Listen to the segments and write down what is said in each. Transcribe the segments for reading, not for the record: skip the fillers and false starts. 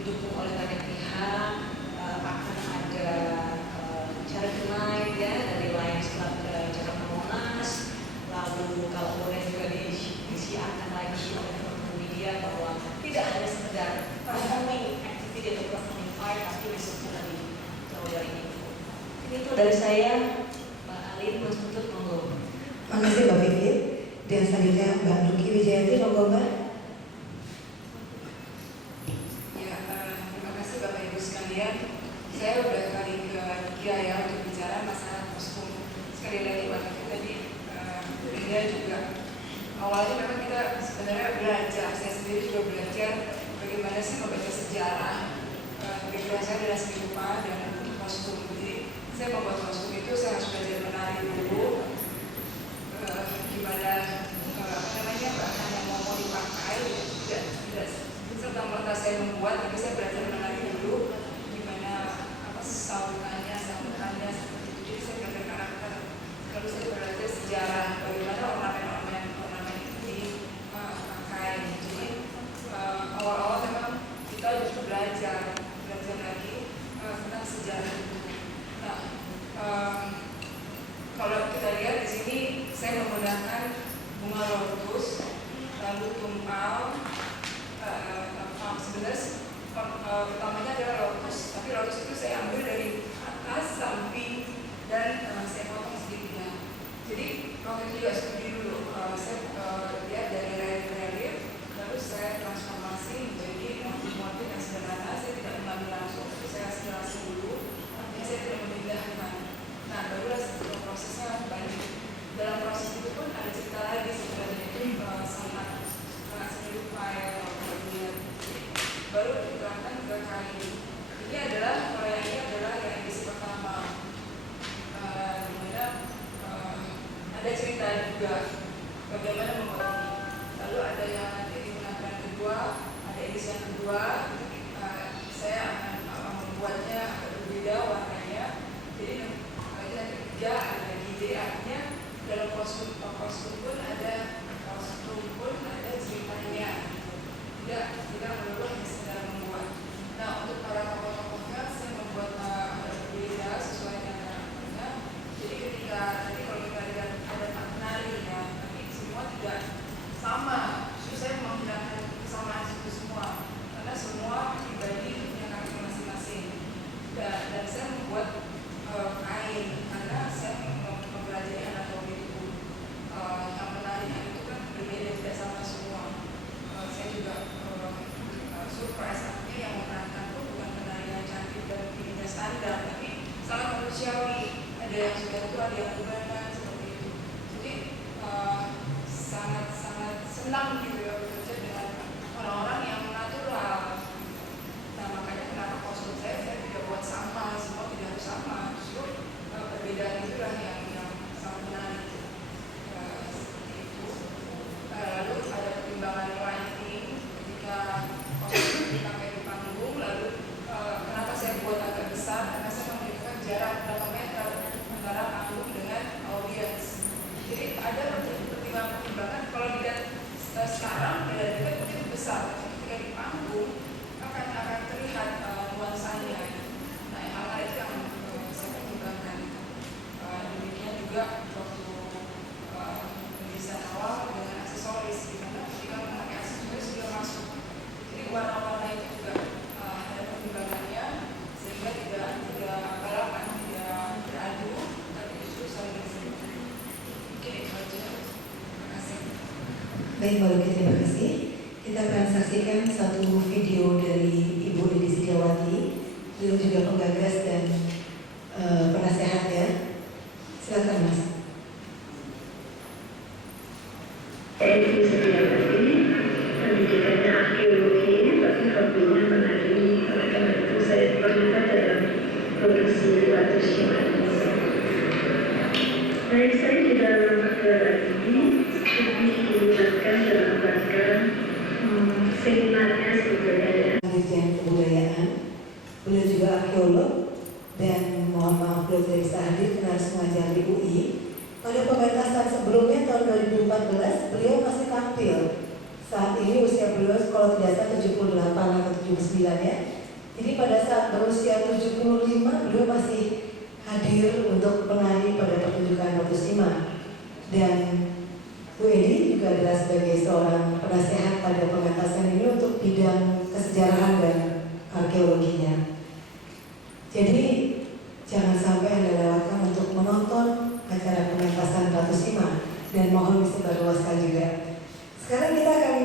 didukung oleh banyak pihak, akan ada cara tunai ya dari Lions Club ke Jakarta Monas, lalu kalau boleh juga disiarkan lagi oleh teman-teman media bahwa tidak hanya sekedar performing activity atau performing art, tapi besoknya lagi jauh dari itu. Itu dari saya, Pak Alin, Mas Putut, monggo. Makasih Mbak Vivi. Dan selanjutnya Mbak Nuki Wijayanti, monggo Mbak. Ya, terima kasih Bapak Ibu sekalian. Saya udah kali ketiga ya untuk bicara masalah kostum. Sekali lagi Pak Vivi tadi Linda juga awalnya memang kita sebenarnya belajar. Saya sendiri juga belajar bagaimana sih membaca sejarah. Background saya adalah seni rupa dan kostum. Jadi saya membuat kostum itu saya harus belajar menari dulu. Gimana bahan yang mau dipakai tidak serta-merta saya membuat, tapi saya belajar menari dulu gimana sautannya seperti itu. Jadi saya belajar karakter, lalu saya belajar sejarah bagaimana ornamen itu dipakai. Jadi awal-awal memang kita harus belajar lagi tentang sejarah itu. Nah, kalau kita lihat di sini saya menggunakan bunga lotus, lalu tumpal. Sebenarnya pertamanya adalah lotus, tapi lotus itu saya ambil dari atas, samping, dan saya potong sedikit. Jadi proses juga seperti dulu. Saya lihat dari relief, lalu saya transformasi menjadi motif-motif yang sederhana. Saya tidak mengambil langsung, tapi saya aspirasi dulu. Artinya saya tidak memindahkan. Nah, barulah prosesnya banyak. Dalam proses itu pun ada cerita lagi sebenarnya, itu sangat seni rupa ya kalau dilihat. Baru diterangkan ke kain. Ini adalah yang edisi pertama, dimana ada cerita juga bagaimana membuat ini. Lalu ada yang nanti digunakan kedua, ada edisi yang kedua. Saya akan membuatnya agak berbeda warnanya. Jadi nanti ketiga ada lagi. Jadi artinya dalam kostum pun ada ceritanya. Tidak melulu hanya sekedar membuat. Nah, untuk para tokoh-tokohnya saya membuat berbeda sesuai dengan karakternya. Jadi ketika tadi kalau kita lihat ada penari ya, tapi semua tidak sama. Justru saya menggunakan kesamaan itu semua karena semua pribadi punya karakter masing-masing. Dan saya membuat kain karena saya mempelajari anatomi itu. Yang menariknya itu kan berbeda, tidak sama semua. Saya juga surprise, artinya yang memerankan pun bukan penari yang cantik dan tidak standar, tapi sangat manusiawi. Ada yang sudah tua, ada yang ubanan seperti itu. Jadi sangat senang gitu ya bekerja dengan orang-orang yang natural. Nah, makanya kenapa kostum saya tidak buat sama, semua tidak harus sama. Justru perbedaan itulah yang sangat menarik. Seperti itu. Lalu ada pertimbangan lighting ketika kostum dipakai di panggung. Lalu kenapa saya buat agak besar? Karena saya membutuhkan jarak berapa meter antara panggung dengan audiens. Jadi ada pertimbangan kalau dilihat sekarang dari dekat mungkin besar, tapi ketika di panggung akan terlihat nuansanya. Nah, hal-hal itu yang saya pertimbangkan. Demikian juga waktu desain awal dengan aksesoris, di mana ketika memakai aksesoris juga masuk. Jadi warna-warna itu juga ada pertimbangannya sehingga tidak balapan, tidak beradu, tapi justru saling berselisih. Mungkin itu saja. Terima kasih. Baik, Mbak Luki, terima kasih. Kita akan saksikan satu video dari Ibu Lidi Setiawati. Beliau juga penggagas dan penasehat ya. Silakan Mas. Saya Lidi Setiawati, pendidikannya arkeologi, tapi hobinya menari. Oleh karena itu saya terlibat dalam produksi Lotus yang ada di sini. Baik, saya di dalam acara ini lebih dilibatkan dalam rangka seminarnya sebetulnya ya. Dirjen Kebudayaan, beliau juga arkeolog dan mohon maaf beliau tidak bisa hadir karena harus mengajar di UI. Pada pementasan sebelumnya tahun 2014 beliau masih tampil Saat ini usia beliau kalau tidak salah 78 atau 79 ya. Jadi pada saat berusia 75 beliau masih hadir untuk menari pada pertunjukan Ratu Sima. Dan Bu Edi juga adalah sebagai seorang penasehat pada pengentasan ini untuk bidang kesejarahan dan arkeologinya. Jadi jangan sampai Anda lewatkan untuk menonton acara pengentasan Ratu Sima dan mohon disebarluaskan juga. Sekarang kita akan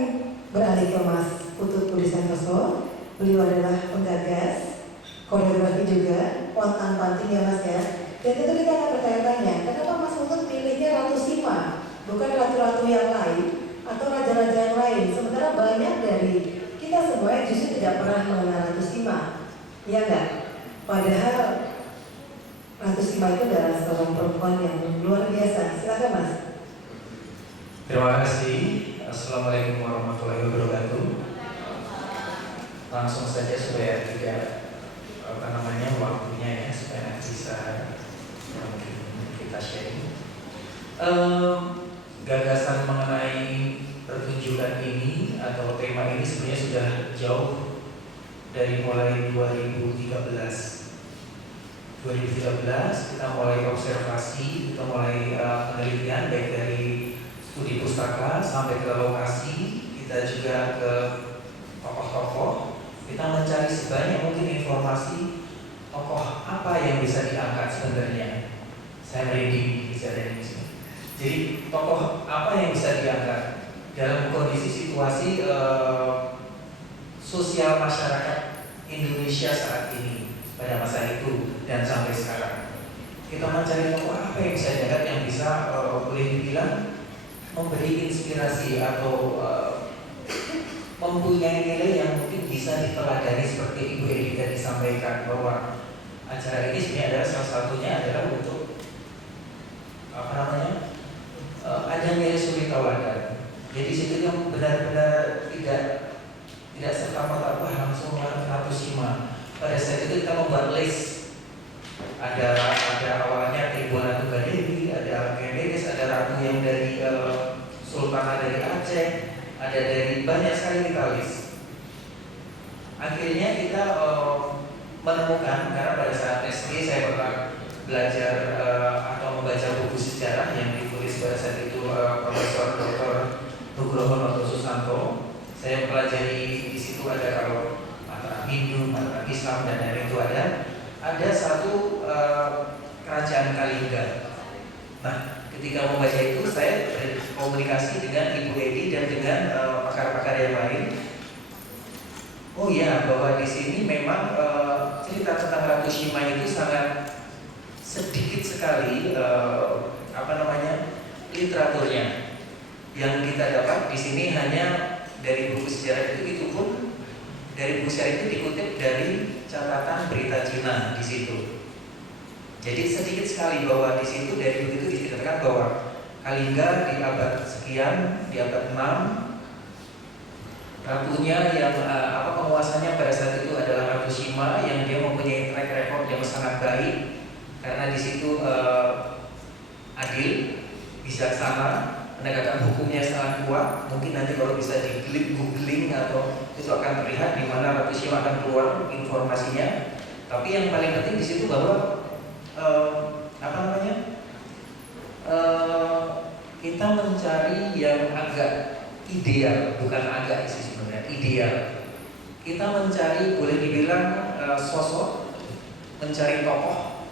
beralih ke Mas Putut Budi Santoso. Beliau adalah penggagas, koreografi juga, pontang panting ya Mas ya. Dan itu kita akan bertanya-tanya, kenapa Mas Putut pilihnya Ratu Sima, bukan ratu-ratu yang lain atau raja-raja yang lain? Sementara banyak dari kita semua yang justru tidak pernah mengenal Ratu Sima, ya enggak? Padahal Ratu Sima itu adalah seorang perempuan yang luar biasa. Silakan Mas. Terima kasih. Assalamualaikum warahmatullahi wabarakatuh. Langsung saja supaya tidak waktunya ya, supaya bisa mungkin kita sharing. Gagasan mengenai pertunjukan ini atau tema ini sebenarnya sudah jauh dari mulai 2013 kita mulai observasi, kita mulai penelitian baik dari studi pustaka sampai ke lokasi, kita juga ke tokoh-tokoh, kita mencari sebanyak mungkin informasi tokoh apa yang bisa diangkat sebenarnya. Saya merinding bicara ini. Jadi tokoh apa yang bisa diangkat dalam kondisi situasi sosial masyarakat Indonesia saat ini pada masa itu dan sampai sekarang. Kita mencari tokoh apa yang bisa diangkat yang bisa boleh dibilang memberi inspirasi atau mempunyai nilai yang mungkin bisa diteladani seperti Ibu Edi tadi sampaikan bahwa acara ini sebenarnya adalah salah satunya adalah untuk ada nilai suri tauladan. Jadi situ yang benar-benar tidak serta merta langsung Ratu Sima. Pada saat itu kita membuat list. Ada awalnya Tribuana Tunggadewi, ada Gendedes, ada ratu yang dari Sultana dari Aceh, ada dari banyak sekali kita list. Akhirnya kita menemukan, karena pada saat SD saya pernah belajar atau membaca buku sejarah yang ditulis pada saat itu Profesor Dr. Nugroho Noto Susanto. Saya mempelajari di situ ada kalau mata Hindu, mata Islam dan lain itu ada satu kerajaan Kalingga. Nah, ketika membaca itu saya berkomunikasi dengan Ibu Edi dan dengan pakar-pakar yang lain. Oh iya, bahwa di sini memang cerita tentang Ratu Sima itu sangat sedikit sekali literaturnya. Yang kita dapat di sini hanya dari buku sejarah itu pun dari buku sejarah itu dikutip dari catatan berita Cina di situ. Jadi sedikit sekali bahwa di situ dari buku itu dikatakan bahwa Kalingga di abad sekian, di abad 6, ratunya yang penguasanya pada saat itu adalah Ratu Sima yang dia mempunyai track record yang sangat baik karena di situ adil, bijaksana, penegakan hukumnya sangat kuat. Mungkin nanti kalau bisa googling atau itu akan terlihat di mana Ratu Sima akan keluar informasinya. Tapi yang paling penting di situ bahwa kita mencari yang agak ideal, bukan agak sih sebenarnya ideal. Kita mencari boleh dibilang sosok, mencari tokoh,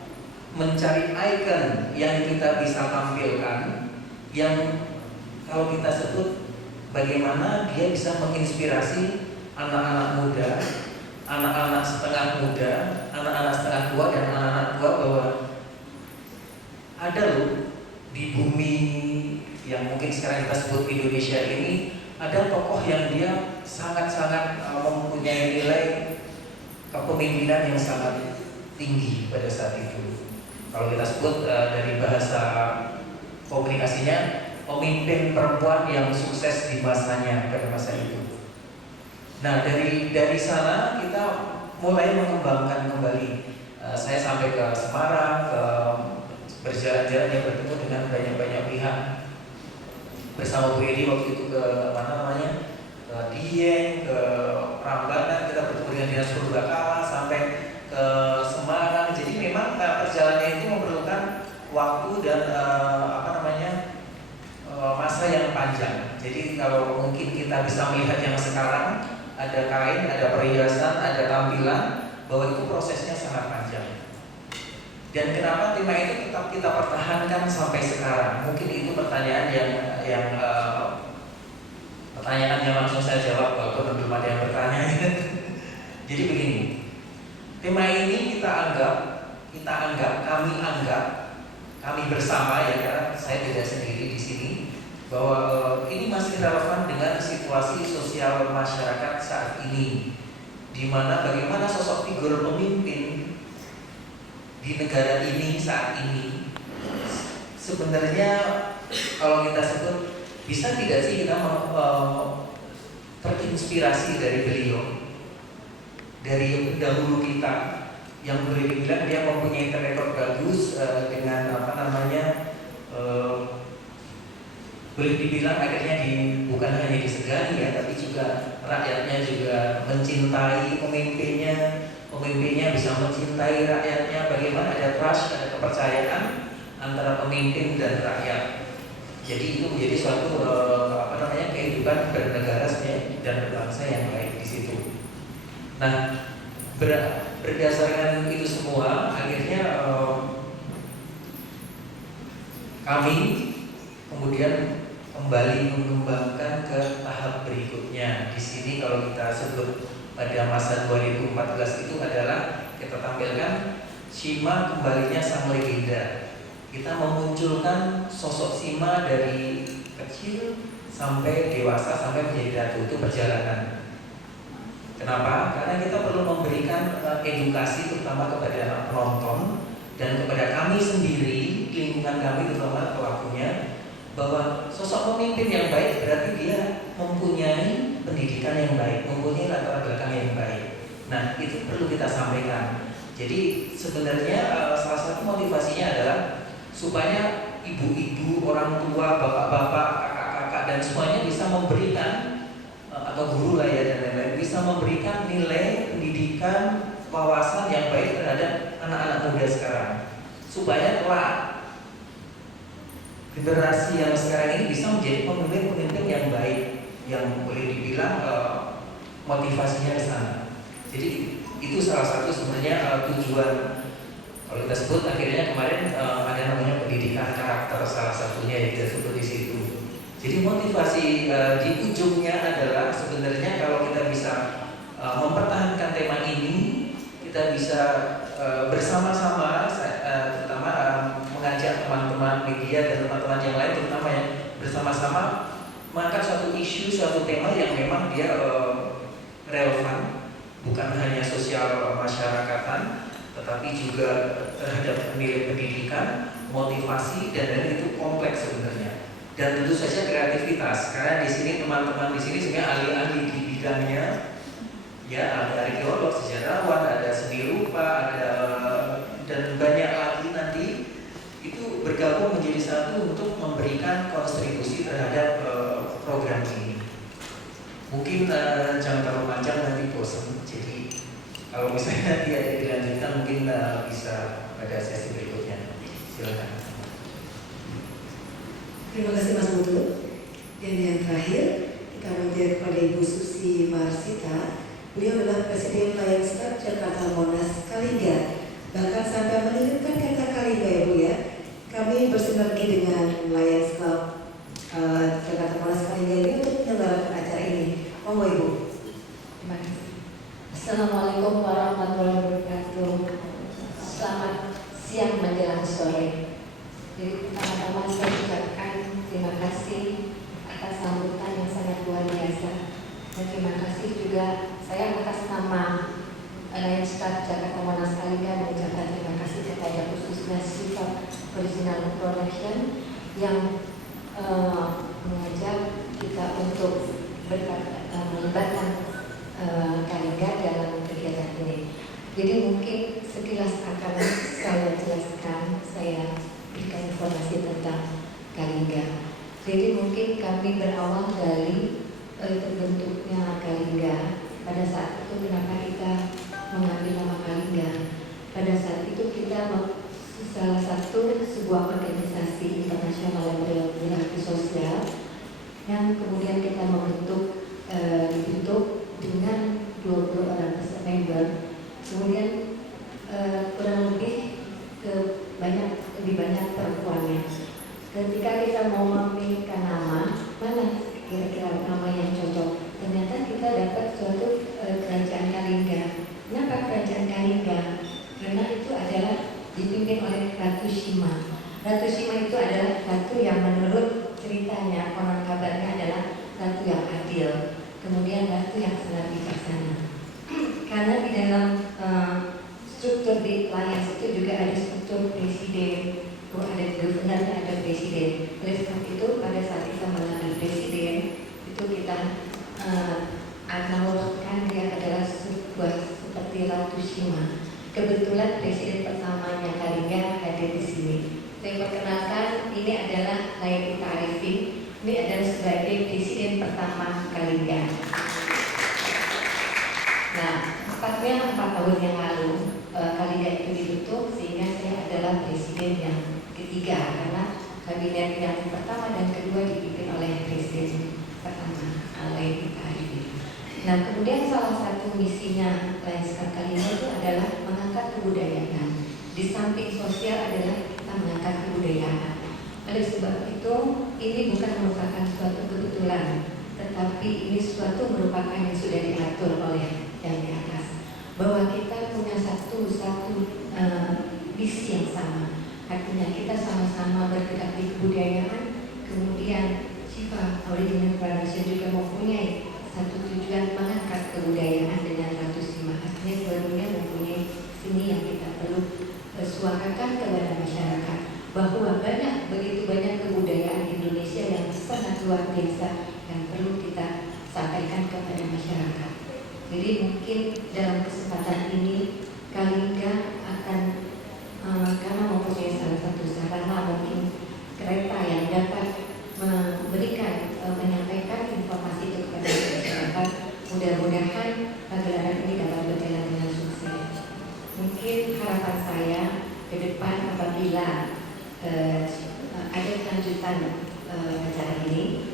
mencari icon yang kita bisa tampilkan, yang kalau kita sebut bagaimana dia bisa menginspirasi anak-anak muda, anak-anak setengah muda, anak-anak setengah tua dan anak-anak tua bahwa ada loh di bumi yang mungkin sekarang kita sebut Indonesia ini ada tokoh yang dia sangat-sangat mempunyai nilai kepemimpinan yang sangat tinggi pada saat itu. Kalau kita sebut dari bahasa komunikasinya pemimpin perempuan yang sukses di masanya pada masa itu. Nah dari sana kita mulai mengembangkan kembali. Saya sampai ke Semarang, berjalan-jalan yang bertemu dengan banyak-banyak pihak bersama Bu Edi waktu itu ke Dieng, ke Prambanan, kita bertemu dengan Dinas Purbakala sampai ke Semarang. Jadi memang perjalanan itu memerlukan waktu dan masa yang panjang. Jadi kalau mungkin kita bisa melihat yang sekarang, ada kain, ada perhiasan, ada tampilan, bahwa itu prosesnya sangat panjang. Dan kenapa tema itu tetap kita pertahankan sampai sekarang? Mungkin itu pertanyaan pertanyaan yang langsung saya jawab walaupun belum ada yang bertanya. Jadi begini, tema ini kami bersama ya, karena saya tidak sendiri di sini, bahwa ini masih relevan dengan situasi sosial masyarakat saat ini, di mana bagaimana sosok figur pemimpin di negara ini saat ini sebenarnya kalau kita sebut, bisa tidak sih kita terinspirasi dari beliau, dari pendahulu kita yang boleh dibilang dia mempunyai track record bagus dengan boleh dibilang akhirnya bukan hanya disegani ya, tapi juga rakyatnya juga mencintai pemimpinnya bisa mencintai rakyatnya. Bagaimana ada trust, ada kepercayaan antara pemimpin dan rakyat. Jadi itu menjadi suatu kehidupan bernegara dan berbangsa yang baik di situ. Nah, berdasarkan itu semua, akhirnya kami kemudian kembali mengembangkan ke tahap berikutnya. Di sini kalau kita sebut pada masa 2014 itu adalah kita tampilkan Sima kembalinya sang legenda. Kita memunculkan sosok Sima dari kecil sampai dewasa sampai menjadi datu, itu perjalanan. Kenapa? Karena kita perlu memberikan edukasi terutama kepada penonton dan kepada kami sendiri, lingkungan kami terutama pelakunya, bahwa sosok pemimpin yang baik berarti dia mempunyai pendidikan yang baik, mempunyai latar belakang yang baik. Nah, itu perlu kita sampaikan. Jadi sebenarnya salah satu motivasinya adalah supaya ibu-ibu, orang tua, bapak-bapak, kakak-kakak dan semuanya bisa memberikan atau guru lah ya dan lain-lain, bisa memberikan nilai pendidikan, wawasan yang baik terhadap anak-anak muda sekarang, supaya kelak generasi yang sekarang ini bisa menjadi pemimpin-pemimpin yang baik, yang boleh dibilang motivasinya di sana. Jadi itu salah satu sebenarnya tujuan, kalau kita sebut akhirnya kemarin ada namanya pendidikan karakter, salah satunya yang kita sebut di situ. Jadi motivasi di ujungnya adalah sebenarnya kalau kita bisa mempertahankan tema ini, kita bisa bersama-sama, terutama mengajak teman-teman media dan teman-teman yang lain, terutama yang bersama-sama mengangkat suatu isu, suatu tema yang memang dia relevan, bukan hanya sosial masyarakatan, tetapi juga terhadap nilai pendidikan, motivasi, dan itu kompleks sebenarnya. Dan tentu saja kreativitas, karena di sini teman-teman di sini sebenarnya ahli-ahli di bidangnya, ya ada arkeolog, sejarawan, ada seni rupa, ada dan banyak lagi nanti itu bergabung menjadi satu untuk memberikan kontribusi terhadap program ini. Mungkin jangan terlalu panjang nanti bosan. Jadi kalau misalnya nanti ada dilanjutkan mungkin bisa pada sesi berikutnya. Silakan. Terima kasih Mas Putu. Dan yang terakhir kita melihat kepada Ibu Susi Marsita. Beliau adalah Presiden Lions Club Jakarta Monas Kalingga. Bahkan sampai mengirimkan kata Kalingga ya Bu ya. Kami bersinergi dengan Lions Club Jakarta Monas Kalingga ini untuk menyelenggarakan acara ini. Monggo Ibu. Terima kasih. Assalamualaikum warahmatullahi wabarakatuh. Selamat siang menjelang sore. Jadi pertama-tama saya ucapkan terima kasih atas sambutan yang sangat luar biasa. Dan terima kasih juga saya atas nama Lions Club Jakarta Monas Kalingga mengucapkan terima kasih kepada khususnya Sifat Original Production yang mengajak kita untuk melibatkan Kalingga dalam kegiatan ini. Jadi mungkin sekilas akan saya jelaskan, saya berikan informasi tentang Kalingga. Jadi mungkin kami berawal dari terbentuknya kemudian Ratu yang sangat bijaksana. Karena di dalam struktur di Alliance itu juga ada struktur presiden, ada governor, ada presiden. Oleh sebab itu pada saat kita mengambil presiden itu kita analogkan dia adalah sebuah seperti Ratu Shima. Kebetulan presiden pertamanya Kalinga hadir di sini. Saya perkenalkan, ini adalah Laili Arifin. Ini adalah sebagai presiden pertama Kalinga. Nah, 4 tahun yang lalu Kalinga itu dibentuk sehingga saya adalah presiden yang ketiga karena kabinet yang pertama dan kedua dipimpin oleh presiden pertama Laili Arifin. Nah, kemudian salah satu misinya Alliance Kalinga itu adalah mengangkat kebudayaan. Di samping sosial adalah kita mengangkat kebudayaan. Oleh sebab itu, ini bukan merupakan suatu kebetulan, tetapi ini suatu merupakan yang sudah diatur oleh yang di atas. Bahwa kita punya satu misi yang sama. Artinya kita sama-sama bergerak di kebudayaan, kemudian Shiva Original Foundation juga mempunyai satu tujuan mengangkat kebudayaan dengan Ratu Shima. Artinya dua-duanya mempunyai seni yang kita perlu suarakan kepada masyarakat bahwa begitu banyak kebudayaan Indonesia yang sangat luar biasa yang perlu kita sampaikan kepada masyarakat. Jadi mungkin dalam kesempatan ini Kalinga akan karena mempunyai salah satu sarana mungkin kereta yang dapat memberikan menyampaikan informasi itu kepada masyarakat. Mudah-mudahan pagelaran ini dapat berjalan dengan sukses. Mungkin harapan saya ke depan apabila ada kelanjutan acara ini,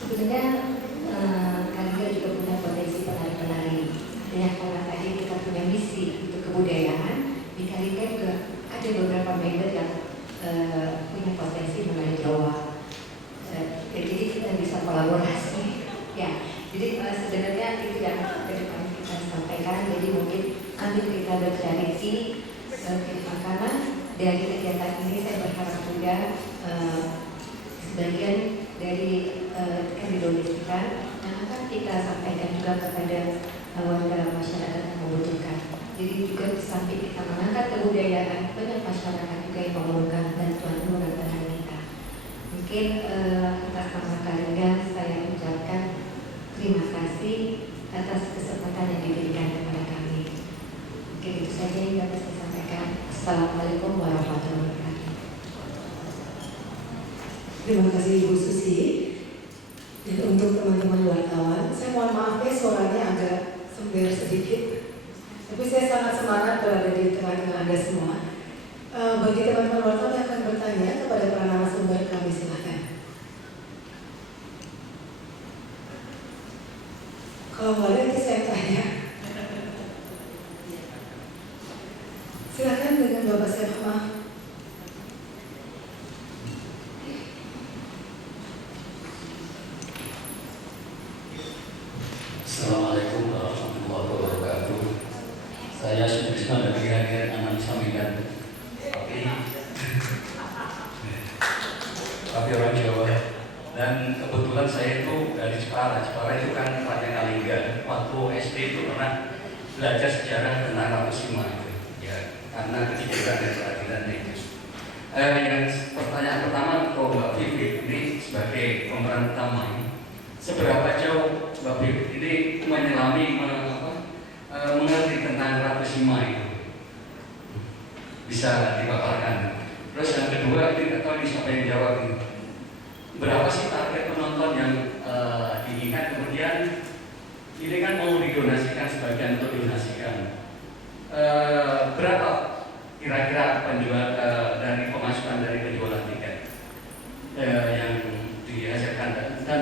sebenarnya Kalinga juga punya potensi penari-penari. Artinya karena tadi kita punya misi untuk kebudayaan, di Kalinga juga ada beberapa member yang punya potensi menari Jawa. Jadi kita bisa kolaborasi. Ya, jadi sebenarnya itu yang ke depan kita sampaikan. Jadi mungkin nanti kita bercharity karena dari kegiatan ini saya berharap juga sebagian dari yang didonasikan yang akan kita sampaikan juga kepada warga masyarakat yang membutuhkan. Jadi juga di samping kita mengangkat kebudayaan, banyak masyarakat juga yang memerlukan bantuan dan kita. Mungkin atas nama Kalinga saya ucapkan terima kasih atas kesempatan yang diberikan kepada kami. Mungkin itu saja yang dapat saya sampaikan. Assalamualaikum warahmatullahi wabarakatuh. Terima kasih Ibu Susi. Dan untuk teman-teman wartawan, saya mohon maaf ya suaranya agak sember sedikit. Tapi saya sangat semangat berada di tengah-tengah Anda semua. Bagi teman-teman wartawan yang akan bertanya kepada para narasumber kami, silakan. Kalau boleh nanti saya tanya. Silakan dengan Bapak Selma. Assalamualaikum warahmatullahi wabarakatuh. Saya Sutrisno dari Kira-Kira Anam Samingan. Tapi orang Jawa. Dan kebetulan saya itu dari Jepara. Jepara itu kan tempatnya Kalinga. Waktu SD itu pernah belajar sejarah tentang Ratu Shima. Ya, karena kejujuran dan keadilan itu. Yang pertanyaan pertama ke Mbak Vivi ini sebagai pemeran utama ini, seberapa jauh Mbak Vivi ini menyelami mengerti tentang Ratu Shima itu bisa dipaparkan. Terus yang kedua ini nggak tahu siapa yang jawab ini. Berapa sih target penonton yang diinginkan, kemudian ini kan mau didonasikan sebagian untuk didonasikan. Berapa kira-kira penjual dari pemasukan dari penjualan tiket yang dihasilkan dan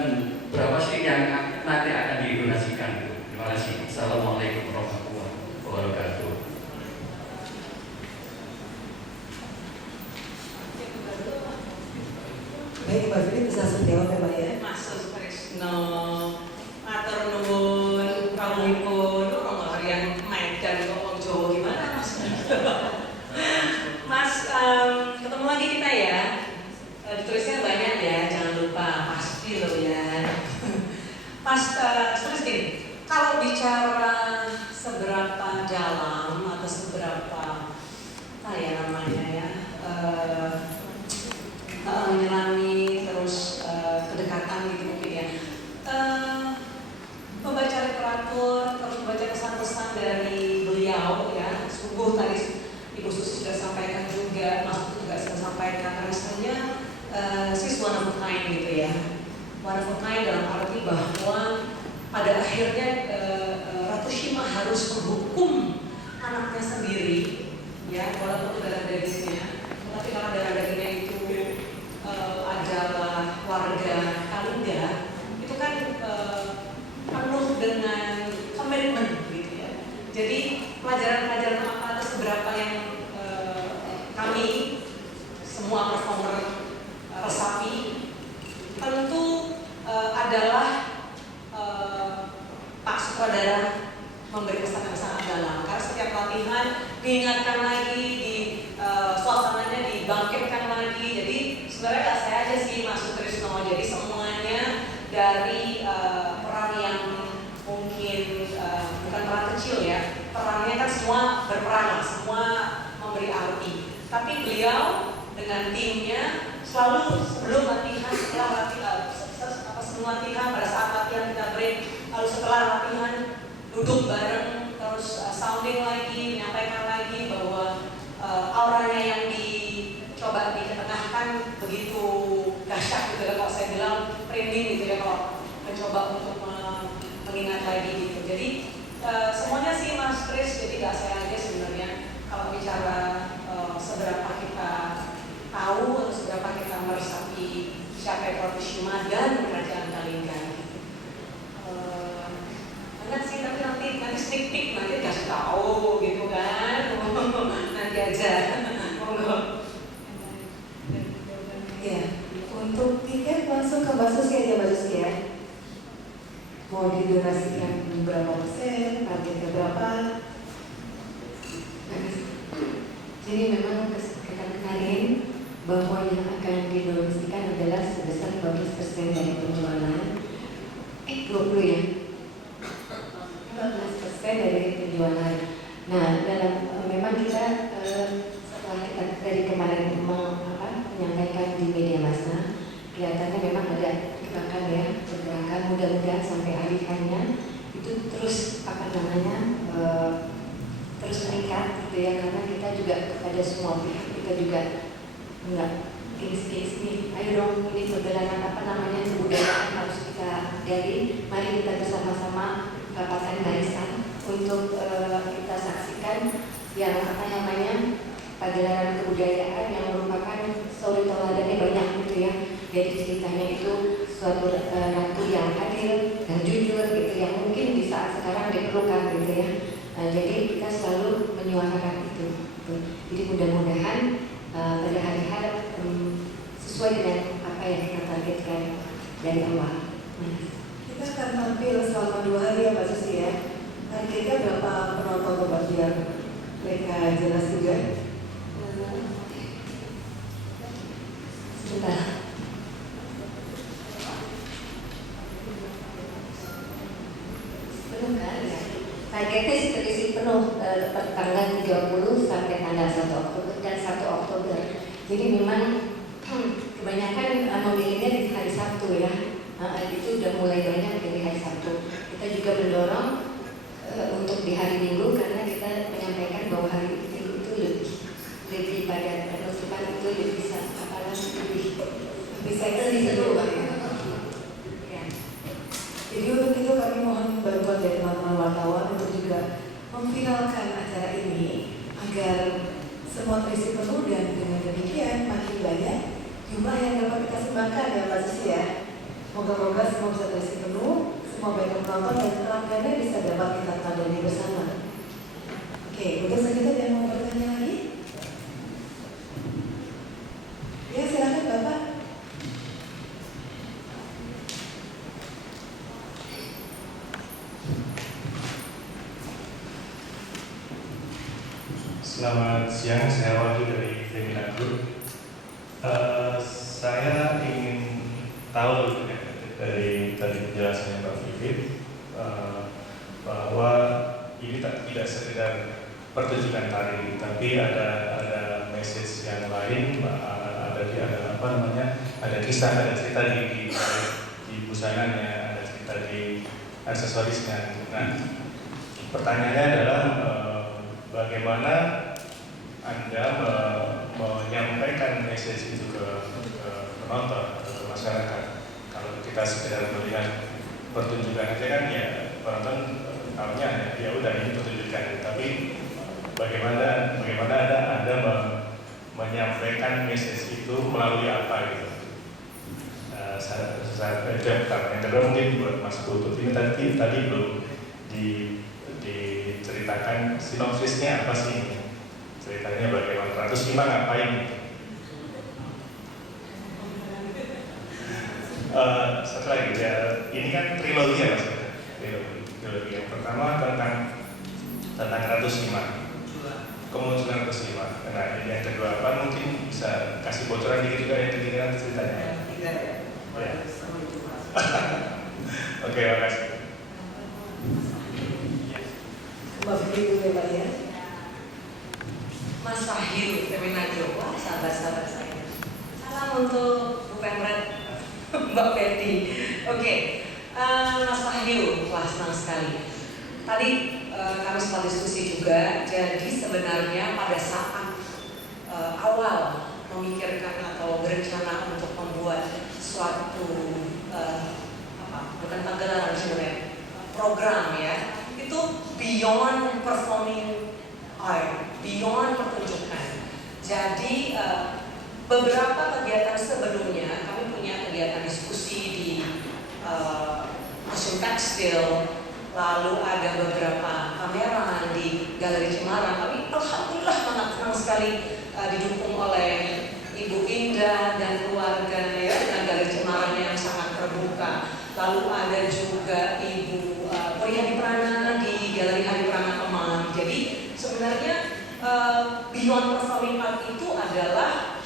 berapa sih yang nanti akan didonasikan? Terima kasih. Assalamualaikum warahmatullahi wabarakatuh. Baik, Mbak Vivi bisa langsung jawab ya Mbak ya. Mas Sutrisno, matur nuwun, kawulipun, orang harian Medan kok wong Jawa gimana Mas? Mas, ketemu lagi kita ya. Ditulisnya banyak ya, jangan lupa pasti loh ya. Mas, terus gini gini, kalau bicara seberapa dalam atau seberapa apa ya namanya ya menyelami terus kedekatan gitu mungkin ya. Membaca literatur, terus membaca pesan-pesan dari beliau ya, sungguh tadi Ibu Susi sudah sampaikan juga, Mas Putu juga sudah sampaikan, rasanya she's one of a kind gitu ya. One of a kind dalam arti bahwa pada akhirnya Ratu Shima harus menghukum anaknya sendiri ya, walaupun itu darah dagingnya, tapi karena darah dagingnya itu adalah warga Kalingga, itu kan penuh dengan komitmen gitu ya. Jadi pelajaran-pelajaran apa atau seberapa yang kami semua performer resapi tentu adalah Pak Sutradara memberi pesan yang sangat dalam, karena setiap latihan diingatkan lagi, di suasananya dibangkitkan lagi. Jadi sebenarnya nggak saya aja sih Mas Sutrisno, jadi semuanya dari peran yang mungkin bukan peran kecil ya, perannya kan semua berperan lah, semua memberi arti. Tapi beliau dengan timnya selalu sebelum latihan, setelah latihan, sebelum latihan, pada saat latihan kita break, lalu setelah latihan duduk bareng, terus sounding lagi, menyampaikan lagi bahwa auranya yang dicoba diketengahkan begitu dahsyat gitu ya, kalau saya bilang training gitu ya, kalau mencoba untuk mengingat lagi gitu. Jadi semuanya sih Mas Kris, jadi gak saya aja sebenarnya kalau bicara seberapa kita tahu atau seberapa kita meresapi siapa Ratu Shima dan Kerajaan Kalingga. Banyak sih, tapi nanti sneak peek, nanti dikasih tahu gitu kan. Nanti aja. Monggo. Ya, untuk tiket langsung ke Mbak Susi aja Mbak Susi ya. Mau didonasikan berapa persen, targetnya berapa? Jadi memang kemarin bahwa yang akan didonasikan adalah sebesar 15% dari penjualan 20 ya 15% dari penjualan. Nah, dalam memang kita setelah kita dari kemarin menyampaikan di media massa, kelihatannya memang ada pergerakan ya, pergerakan mudah-mudahan sampai akhir harinya itu terus terus meningkat gitu ya, karena kita juga kepada semua pihak kita juga enggak ini ayo dong, ini perjalanan kebudayaan harus kita gali, mari kita bersama-sama rapatkan barisan untuk kita saksikan yang pagelaran kebudayaan yang merupakan storytellernya banyak gitu ya. Jadi ceritanya itu suatu ratu yang adil dan jujur gitu, yang mungkin di saat sekarang diperlukan gitu ya. Jadi kita selalu menyuarakan itu. Jadi mudah-mudahan pada hari-hari sesuai dengan apa yang kita targetkan dari awal. Kita akan tampil selama 2 hari ya Mbak Susi ya. Targetnya berapa penonton Mbak biar mereka jelas juga? Sebentar. Penuh kan ya? Targetnya sih terisi penuh tanggal 30 sampai tanggal 1 Oktober dan 1 Oktober. Jadi memang kebanyakan memilihnya di hari Sabtu ya. Itu udah mulai banyak dari hari Sabtu. Kita juga mendorong untuk di hari Minggu, karena kita menyampaikan bahwa hari Minggu itu lebih pada penutupan itu lebih bisa seru ya. Jadi untuk itu kami mohon bantuan dari teman-teman wartawan untuk juga memfinalkan acara ini agar semua terisi penuh, dan dengan demikian makin banyak jumlah yang dapat kita sumbangkan ya Mbak Susi ya. Moga-moga semua bisa terisi penuh, semua baik penonton dan pelanggannya bisa dapat kita teladani bersama. Oke, untuk selanjutnya yang mau bertanya lagi? Ya silakan Bapak. Selamat siang, saya Wahyu dari Femina Group. Saya ingin tahu dari penjelasannya Pak Vivit, bahwa ini tidak sekedar pertunjukan tari, tapi ada message yang lain, ada kisah, ada cerita di busananya, ada cerita di aksesorisnya. Nah, pertanyaannya adalah bagaimana Anda menyampaikan message itu ke penonton, ke masyarakat. Kalau kita sekedar melihat pertunjukan aja kan ya penonton tahunya ya udah ini pertunjukan, tapi bagaimana Anda menyampaikan message itu melalui apa gitu. Yang kedua mungkin buat Mas Putut, ini tadi belum diceritakan sinopsisnya apa sih, ceritanya bagaimana, Ratu Sima ngapain gitu. Satu lagi ya, ini kan trilogi ya Mas, trilogi yang pertama tentang Ratu Sima, kemunculan Ratu Sima. Nah, yang kedua apa, mungkin bisa kasih bocoran dikit juga yang ketiga ceritanya. Ya. Oke, makasih. Mbak Fitri dulu ya Pak ya. Mas Wahyu Feminagro, wah sahabat-sahabat saya. Salam untuk Bu Pemret, Mbak Betty. Oke, Mas Wahyu, wah senang sekali. Tadi kami sempat diskusi juga, jadi sebenarnya pada saat awal memikirkan atau berencana untuk membuat suatu bukan pagelaran sebenarnya, program ya, itu beyond performing art, beyond pertunjukan. Jadi beberapa kegiatan sebelumnya kami punya kegiatan diskusi di Museum Tekstil, lalu ada beberapa pameran di Galeri Cemara. Kami alhamdulillah sangat senang sekali didukung oleh Ibu Indah dan keluarga ya, dengan Galeri Cemara yang sangat terbuka. Lalu ada juga Ibu Priyadi Prana di Galeri Hari Prana Kemang. Jadi sebenarnya beyond performing art itu adalah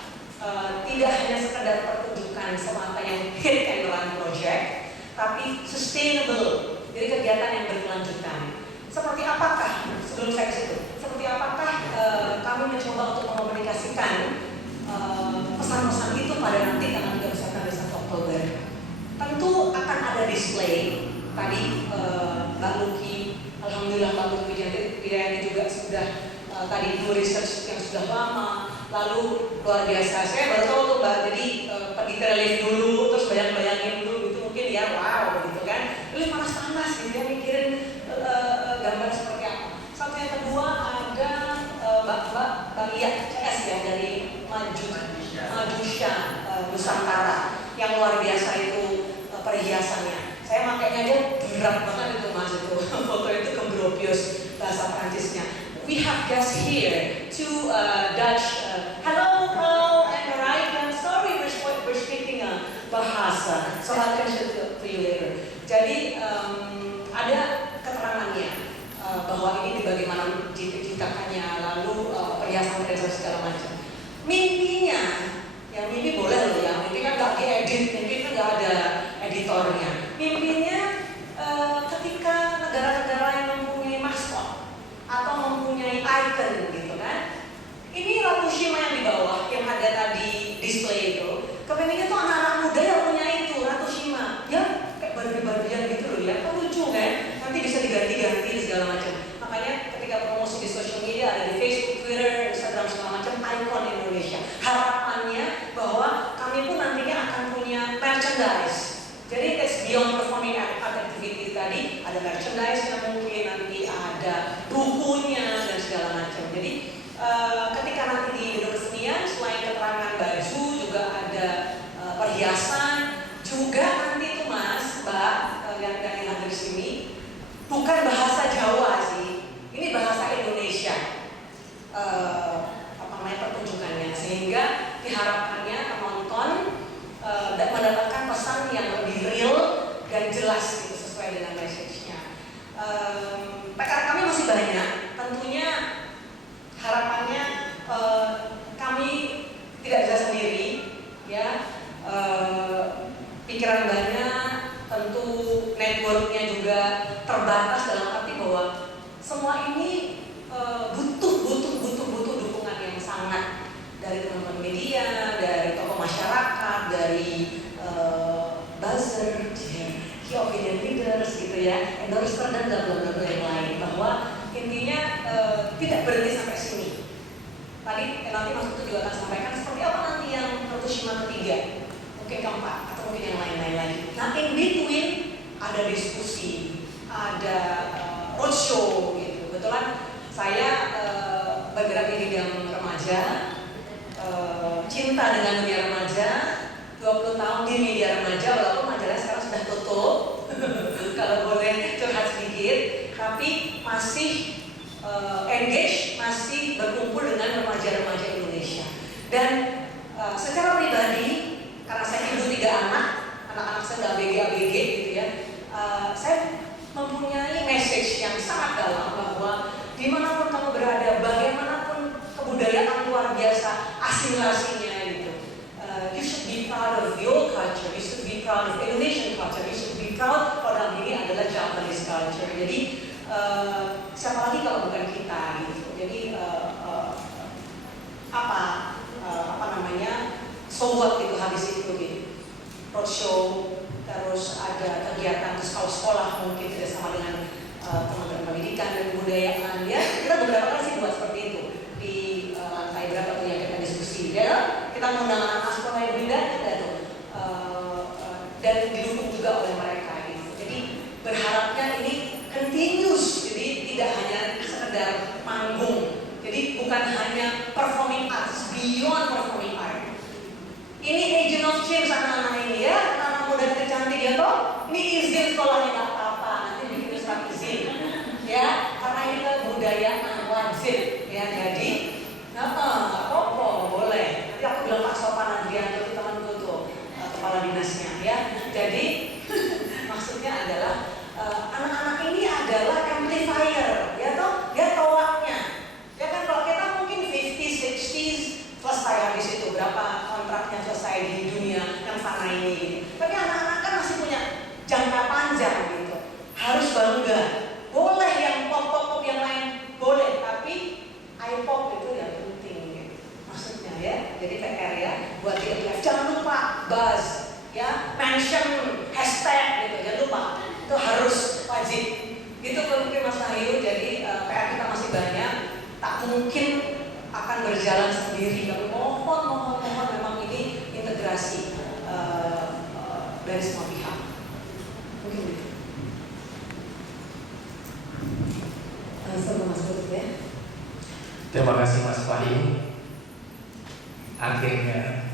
tidak hanya sekedar pertunjukan semata yang hit and run project, tapi sustainable. Jadi kegiatan yang berkelanjutan. Seperti apakah, sebelum saya ke situ, seperti apakah kami mencoba untuk mengkomunikasikan pesan-pesan itu pada nanti tanggal 31 Oktober. Tentu akan ada display. Tadi Mbak Luki, alhamdulillah Mbak Luki Widianti juga sudah tadi dulu research yang sudah lama. Lalu luar biasa, saya baru tahu tuh Mbak, jadi pergi ke relief dulu, terus bayang-bayangin dulu gitu, mungkin ya wow gitu kan. Relief panas-panas gitu ya, mikirin gambar seperti apa. Satu yang kedua ada Mbak Lia CS ya, dari Madusha Nusantara, yang luar biasa itu perhiasannya. Saya makanya aja berat banget itu Mas, itu foto itu kembropios bahasa Prancisnya. We have guests here, two Dutch. Hello, Paul and Mariah. Sorry, we're speaking bahasa. So I can show to you later. Jadi ada keterangannya bahwa ini bagaimana diciptakannya, lalu perhiasan segala macam. Mimpinya, yang mimpi boleh loh ya. Mimpi kan nggak diedit, mimpi kan nggak ada editornya. Mimpinya ketika negara-negara yang mempunyai maskot atau mempunyai icon gitu kan. Ini Ratu Shima yang di bawah yang ada tadi display itu. Kepengennya tuh anak-anak muda yang punya itu Ratu Shima. Ya kayak Barbie-Barbian gitu loh ya. Kan lucu kan? Nanti bisa diganti-ganti segala macam. Makanya ketika promosi di social media ada di Facebook, Twitter, Instagram segala macam, icon Indonesia. Harapannya bahwa kami pun nantinya akan punya merchandise. Jadi it's beyond performing art activity tadi, ada merchandise yang mungkin nanti ada bukunya dan segala macam. Jadi ketika nanti di gedung kesenian selain keterangan baju juga ada perhiasan, juga nanti tuh Mas, Mbak yang dari hadir sini bukan bahasa Jawa sih, ini bahasa Indonesia. Pertunjukannya, sehingga diharapkannya penonton mendapatkan pesan yang lebih real dan jelas gitu, sesuai dengan message-nya. PR kami masih banyak, tentunya harapannya kami tidak bisa sendiri ya, pikiran banyak, tentu network-nya juga juga terbatas dalam arti bahwa semua ini butuh dukungan yang sangat dari teman-teman media, dari tokoh masyarakat, dari buzzer, key opinion leaders gitu ya, endorser dan bla-bla-bla yang lain, bahwa intinya tidak berhenti sampai sini. Tadi nanti Mas Putu juga akan sampaikan seperti apa nanti yang Fukushima ketiga, mungkin keempat atau mungkin yang lain-lain lagi. Nah in between ada diskusi, ada roadshow gitu. Kebetulan saya bergerak di bidang remaja, cinta dengan dunia remaja, 20 tahun di media remaja, walaupun majalahnya sekarang sudah tutup. Kalau boleh curhat sedikit, tapi masih engage, masih berkumpul dengan remaja-remaja Indonesia. Dan secara pribadi, karena saya ibu 3 anak-anak saya udah ABG gitu ya, saya mempunyai message yang sangat dalam bahwa dimanapun kamu berada, bagaimanapun kebudayaan luar biasa asimilasinya gitu, you should be proud of your culture, you should be proud of Indonesian culture, you should be proud kalau dalam ini adalah Japanese culture. Jadi siapa lagi kalau bukan kita gitu. Jadi apa namanya, so what gitu habis itu gitu, roadshow, terus ada kegiatan ke sekolah-sekolah mungkin kerjasama dengan Kementerian Pendidikan dan Kebudayaan ya. Kita beberapa kali sih buat seperti itu di lantai berapa tuh yang kita diskusi ya. Kita mengundang anak sekolah yang beda ada tuh dan didukung juga oleh mereka gitu. Jadi berharapnya ini continuous, jadi tidak hanya sekedar manggung. Jadi bukan hanya performing arts, beyond performing art. Ini agent of change anak-anak ini ya, anak muda cantik ya toh. Ini izin sekolahnya nggak apa-apa, nanti bikin surat izin ya, karena ini kebudayaan wajib ya. Jadi nggak apa-apa, boleh. Nanti aku bilang Pak Sopan Andrianto itu temanku tuh, kepala dinasnya ya. Jadi maksudnya adalah anak-anak ini adalah amplifier ya toh, dia tolaknya ya kan. Kalau kita mungkin 50s, 60s selesai habis itu, berapa kontraknya selesai di dunia yang fana ini gitu. Tapi anak-anak kan masih punya jangka panjang gitu, harus bangga. Boleh yang pop-pop yang lain boleh, tapi I-pop itu yang penting gitu. Maksudnya ya, jadi PR ya buat dia, jangan lupa buzz ya, mention, hashtag gitu, jangan lupa, itu harus wajib. Itu mungkin Mas Wahyu. Jadi PR kita masih banyak, tak mungkin akan berjalan sendiri. Tapi mohon memang ini integrasi dari semua pihak. Mungkin gitu. Langsung Mas Putu ya. Terima kasih Mas Wahyu. Akhirnya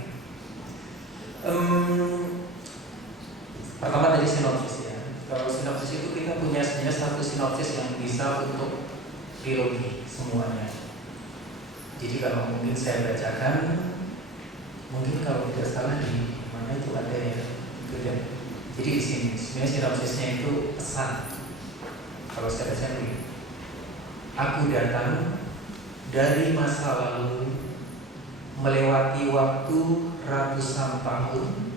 pertama tadi sinopsis ya. Kalau sinopsis itu kita punya sebenarnya satu sinopsis yang bisa untuk trilogi semuanya. Jadi kalau mungkin saya bacakan, mungkin kalau tidak salah di mana itu ada ya, gitu ya. Jadi di sini sebenarnya sinopsisnya itu pesan. Kalau saya baca begini, aku datang dari masa lalu, melewati waktu ratusan tahun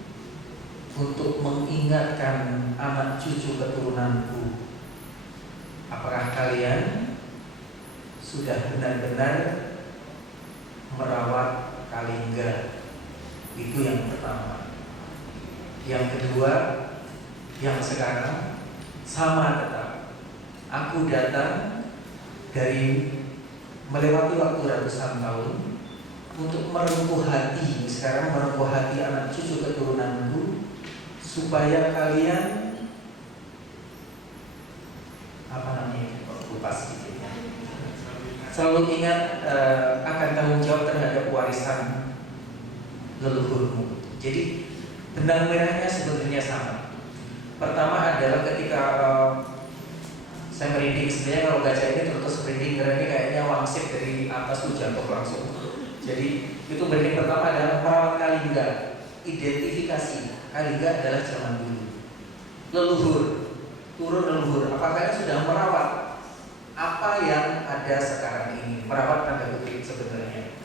untuk mengingatkan anak cucu keturunanku. Apakah kalian sudah benar-benar merawat Kalingga? Itu yang pertama. Yang kedua, yang sekarang sama tetap. Aku datang dari melewati waktu ratusan tahun untuk merengkuh hati, sekarang merengkuh hati anak cucu keturunanku, supaya kalian lupa sedikitnya, selalu ingat akan tanggung jawab terhadap warisan leluhurmu. Jadi benang merahnya sebetulnya sama. Pertama adalah ketika saya merinding, sebenarnya kalau baca ini terus merinding karena ini kayaknya wangsip dari atas tuh jatuh langsung. Jadi itu merinding pertama adalah merawat Kalingga, identifikasi Kalingga adalah zaman dulu, leluhur, turun leluhur. Apakah sudah merawat apa yang ada sekarang ini? Merawat tanda kutip sebenarnya.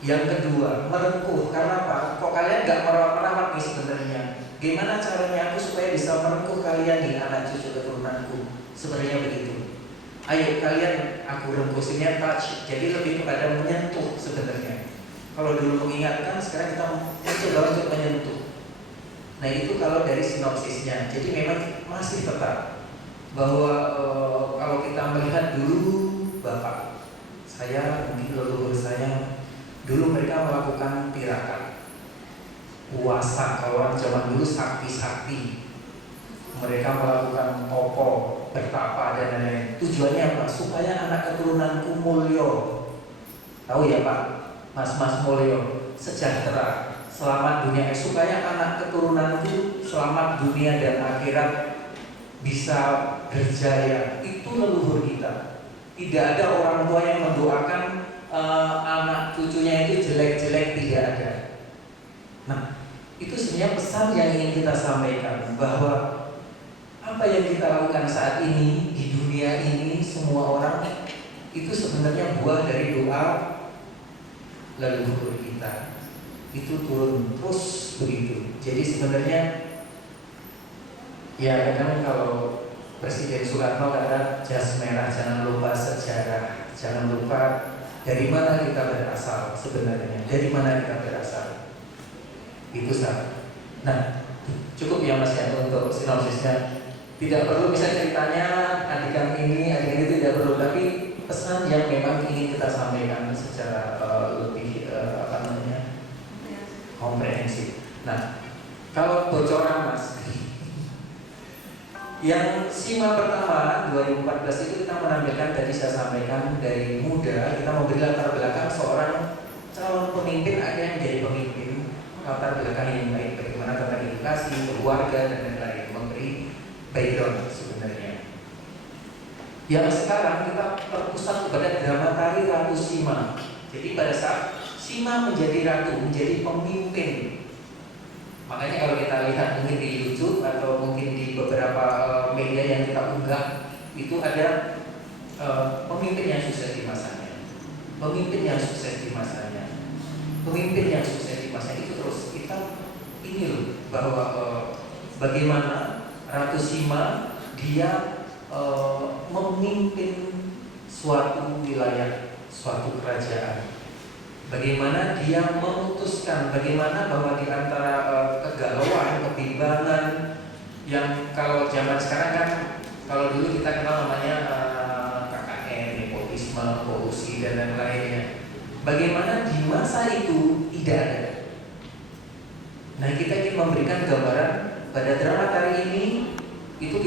Yang kedua, merengkuh. Karena apa? Kok kalian nggak merawat nih sebenarnya? gimana caranya aku supaya bisa merengkuh kalian nih anak cucu keturunanku? Sebenarnya begitu. Ayo kalian aku rengkuh, sini touch. Jadi lebih kepada menyentuh sebenarnya. Kalau dulu mengingatkan, sekarang kita mencoba untuk menyentuh. Nah itu kalau dari sinopsisnya. Jadi memang masih tetap bahwa kalau kita melihat dulu bapak saya, mungkin leluhur saya, dulu mereka melakukan tirakat, puasa. Kalau orang zaman dulu sakti-sakti, mereka melakukan topo, bertapa dan lain-lain. Tujuannya apa? Supaya anak keturunanku mulyo. Tahu ya Pak, Mas mulyo, sejahtera, selamat dunia. Supaya anak keturunanku selamat dunia dan akhirat, bisa berjaya. Itu leluhur kita. Tidak ada orang tua yang mendoakan anak cucunya itu jelek-jelek, tidak ada. Nah, itu sebenarnya pesan yang ingin kita sampaikan, bahwa apa yang kita lakukan saat ini di dunia ini, semua orang itu sebenarnya buah dari doa leluhur kita. Itu turun terus begitu. Jadi sebenarnya ya kadang kalau Presiden Soekarno kata jas merah, jangan lupa sejarah, jangan lupa dari mana kita berasal sebenarnya, dari mana kita berasal. Itu saja. Nah, cukup ya Mas ya untuk sinopsisnya. Tidak perlu bisa ceritanya adegan ini, adegan itu tidak perlu, tapi pesan yang memang ingin kita sampaikan secara lebih komprehensif. Nah, kalau bocoran Mas, yang SIMA pertama 2014 itu kita menampilkan, tadi saya sampaikan dari muda, kita memberi latar belakang seorang calon pemimpin akhirnya menjadi pemimpin, latar belakang yang baik, bagaimana tentang edukasi, keluarga dan lain-lain, memberi background sebenarnya. Yang sekarang kita terpusat kepada drama tari Ratu Sima. Jadi pada saat Sima menjadi ratu, menjadi pemimpin. Makanya kalau kita lihat mungkin di YouTube atau mungkin di beberapa media yang kita unggah, itu ada pemimpin yang sukses di masanya, pemimpin yang sukses di masanya, pemimpin yang sukses di masanya. Itu terus kita ini loh, bahwa bagaimana Ratu Sima dia memimpin suatu wilayah, suatu kerajaan. Bagaimana dia memutuskan, bagaimana bahwa di antara kegalauan, kebimbangan yang kalau zaman sekarang kan, kalau dulu kita kenal namanya KKN, nepotisme, kolusi dan lain-lainnya. Bagaimana di masa itu tidak ada. Nah kita ingin memberikan gambaran pada drama tari ini, itu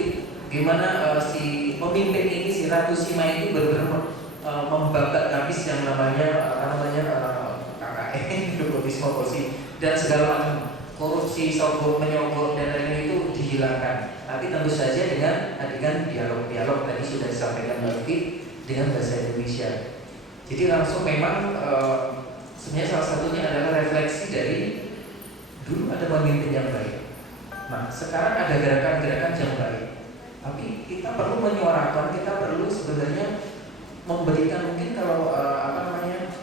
gimana si pemimpin ini, si Ratu Sima itu benar-benar membabat habis yang namanya KKN, nepotisme, kolusi dan segala macam, korupsi, sogok, menyogok dan lain-lain itu dihilangkan. Tapi tentu saja dengan adegan dialog-dialog tadi sudah disampaikan Mbak Vivi dengan bahasa Indonesia. Jadi langsung memang sebenarnya salah satunya adalah refleksi dari dulu ada pemimpin yang baik. Nah sekarang ada gerakan-gerakan yang baik. Tapi kita perlu menyuarakan, kita perlu sebenarnya memberikan, mungkin kalau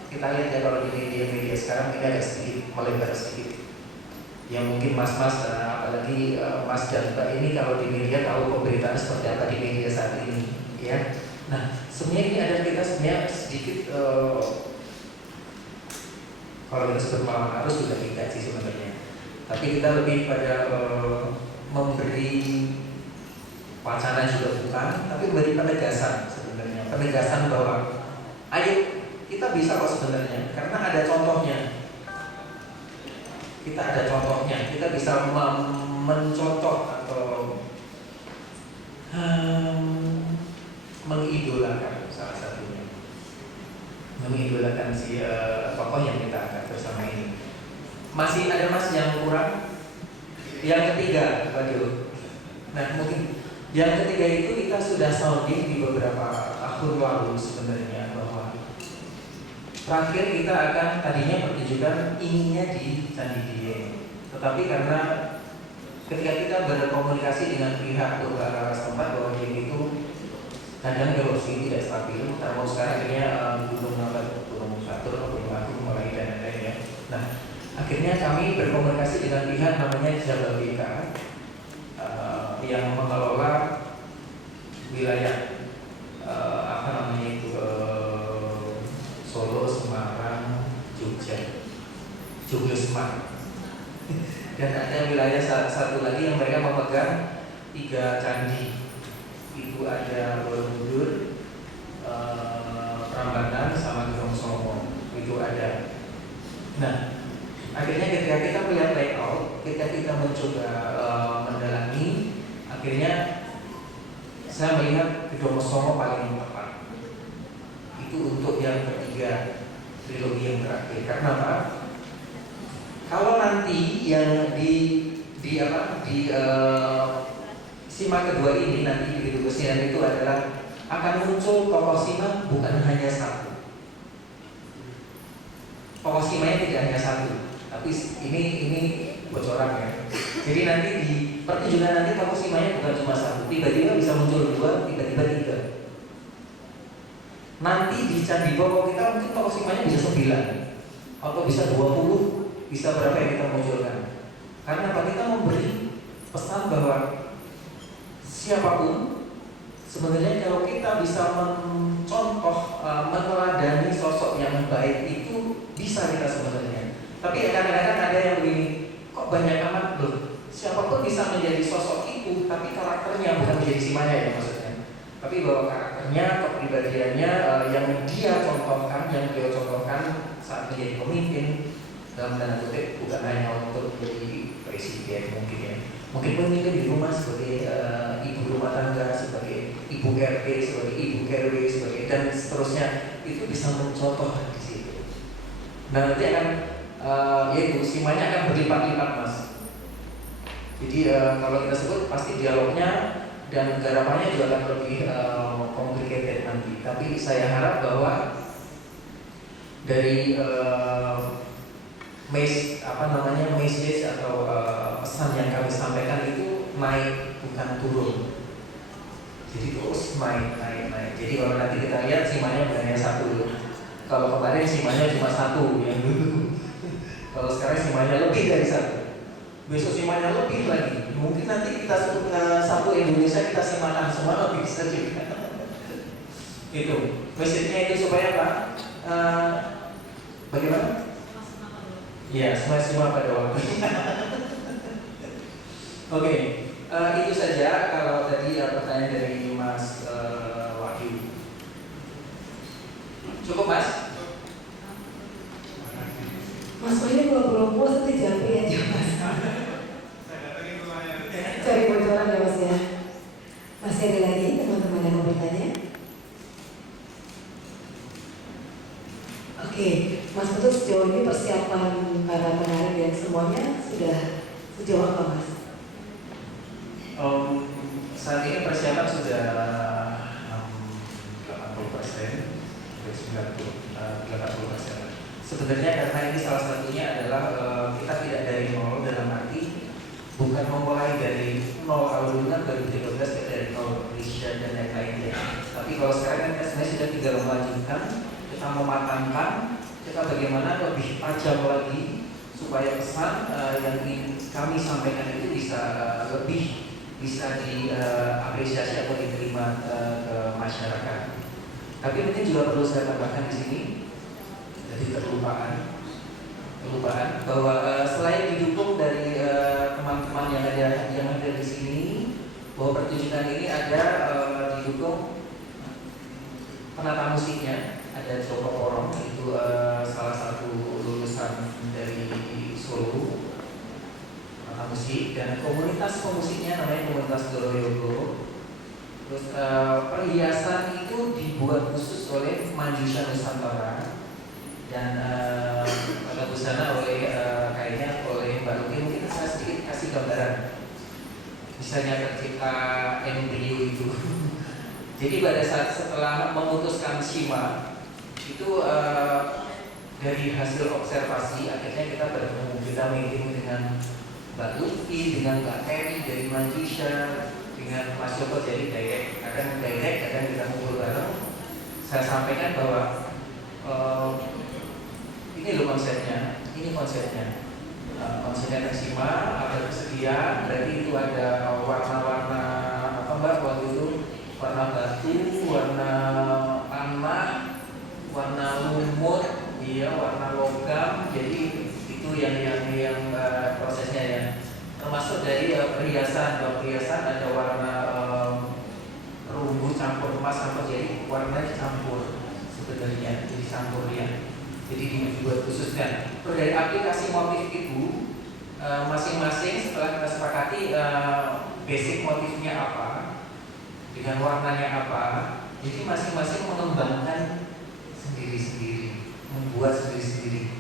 kita lihat ya kalau di media sekarang ini agak sedikit melebar sedikit. Yang mungkin mas-mas, apalagi mas dan mbak ini kalau di media tahu pemberitaan seperti apa di media saat ini, ya. Nah sebenarnya ini ada kita sebenarnya sedikit kalau kita sebut melawan arus juga tidak sih sebenarnya. Tapi kita lebih pada memberi wacana juga bukan, tapi memberi penegasan sebenarnya, penegasan bahwa ayo kita bisa kok sebenarnya, karena ada contohnya. Kita ada contohnya, kita bisa mencontoh atau mengidolakan salah satunya, mengidolakan si tokoh yang kita angkat bersama ini. Masih ada mas yang kurang? Yang ketiga, waduh. Nah mungkin yang ketiga itu kita sudah sounding di beberapa tahun lalu sebenarnya, bahwa terakhir kita akan tadinya pertunjukan ininya di Candi Dieng, tetapi karena ketika kita berkomunikasi dengan pihak beberapa setempat bahwa Dieng itu kadang erupsi tidak stabil, termasuk sekarang akhirnya gunung Batur atau Gunung Agung mulai dan lain-lain ya. Nah akhirnya kami berkomunikasi dengan pihak namanya Jababeka yang mengelola wilayah Solo, Semarang, Jogja Semarang. Dan ada wilayah satu lagi yang mereka memegang 3 candi. Itu ada Borobudur, Prambanan, sama Gunung Somo. Itu ada. Nah, akhirnya ketika kita melihat layout, ketika kita mencoba mendalami, akhirnya saya melihat Gunung Somo paling tepat. Itu untuk yang ketiga, trilogi yang terakhir. Karena apa? Kalau nanti yang di Sima kedua ini nanti di Kesian itu adalah akan muncul tokoh Sima bukan hanya satu. Tokoh Simanya tidak hanya satu, tapi ini bocoran ya. Jadi nanti di pertunjukan nanti tokoh Simanya bukan cuma satu, tiba-tiba bisa muncul 2, tiba-tiba 3. Nanti di Candi Boko kita mungkin tokoh Simanya bisa 9 atau bisa 20, bisa berapa yang kita munculkan. Karena apa? Kita memberi pesan bahwa siapapun sebenarnya kalau kita bisa mencontoh, meneladani sosok yang baik itu bisa kita sebenarnya. Tapi kadang-kadang ada yang begini, kok banyak amat loh. Siapapun bisa menjadi sosok itu, tapi karakternya bukan menjadi Simanya ya maksudnya. Tapi bahwa karakternya, kepribadiannya yang dia contohkan saat menjadi pemimpin, dalam tanda kutip bukan hanya untuk menjadi presiden mungkin ya. Mungkin pemimpin di rumah sebagai ibu rumah tangga, sebagai ibu RT, sebagai ibu RW, sebagai dan seterusnya, itu bisa mencontoh di situ. Dan nanti akan yaitu Simanya akan berlipat-lipat mas. Jadi kalau kita sebut pasti dialognya dan garapannya juga akan lebih complicated nanti. Tapi saya harap bahwa dari message atau pesan yang kami sampaikan itu naik bukan turun. Jadi terus naik. Jadi kalau nanti kita lihat Simanya bukan hanya satu. Kalau kemarin Simanya cuma satu yang dulu. Kalau sekarang Simanya lebih dari satu. Besok Simanya lebih lagi. Mungkin nanti kita satu Indonesia kita simakan semua lebih bisa juga. Itu message-nya itu supaya apa? Bagaimana? Ya, semua pada waktunya. Oke, itu saja kalau tadi pertanyaan dari Mas Wahyu. Cukup Mas? Mas Wahyu kalau belum puas nanti jawabin aja Mas. Cari bocoran ya Mas ya. Masih ada lagi teman-teman yang mau bertanya? Oke, Mas Putu sejauh ini persiapan para penari dan semuanya sudah sejauh apa Mas? Saat ini persiapan sudah 80%, 80%. Sebenarnya karena ini salah satunya adalah kita tidak dari nol, dalam arti bukan memulai dari nol. Kalau dulu kan 2013 kita dari nol, riset dan lain-lainnya. Tapi kalau sekarang kita sebenarnya sudah tinggal melanjutkan, kita mematangkan, kita bagaimana lebih tajam lagi supaya pesan yang ingin kami sampaikan itu bisa lebih bisa diapresiasi atau diterima ke masyarakat. Tapi mungkin juga perlu saya tambahkan di sini, jadi terlupaan bahwa selain didukung dari teman-teman yang ada di sini, bahwa pertunjukan ini ada didukung penata musiknya. Ada Joko Porong, itu salah satu lulusan dari Solo, penata musik, dan komunitas pemusiknya namanya komunitas Doroyogo. Terus perhiasan itu dibuat khusus oleh Manjusha Nusantara dan pada busana oleh kayaknya oleh Mbak Luki. Mungkin saya sedikit kasih gambaran, misalnya ketika embrio itu. Jadi pada saat setelah memutuskan Sima itu dari hasil observasi akhirnya kita bertemu, kita meeting dengan Mbak Lutfi, dengan Mbak Terry dari Manjusha, dengan Mas Joko jadi kadang kita ngumpul bareng. Saya sampaikan bahwa ini loh konsepnya, ini konsepnya. konsumen Sima ada kesediaan, berarti itu ada warna-warna apa Mbak waktu itu, warna batu, warna tanah, warna lumut, iya, warna logam. Jadi itu yang prosesnya ya. Termasuk dari perhiasan ada warna perunggu campur emas campur, jadi warnanya campur sebenarnya, jadi campur ya. Jadi dibuat khususnya. Terus dari aplikasi motif itu masing-masing setelah kita sepakati basic motifnya apa, dengan warnanya apa, jadi masing-masing mengembangkan sendiri-sendiri, membuat sendiri-sendiri.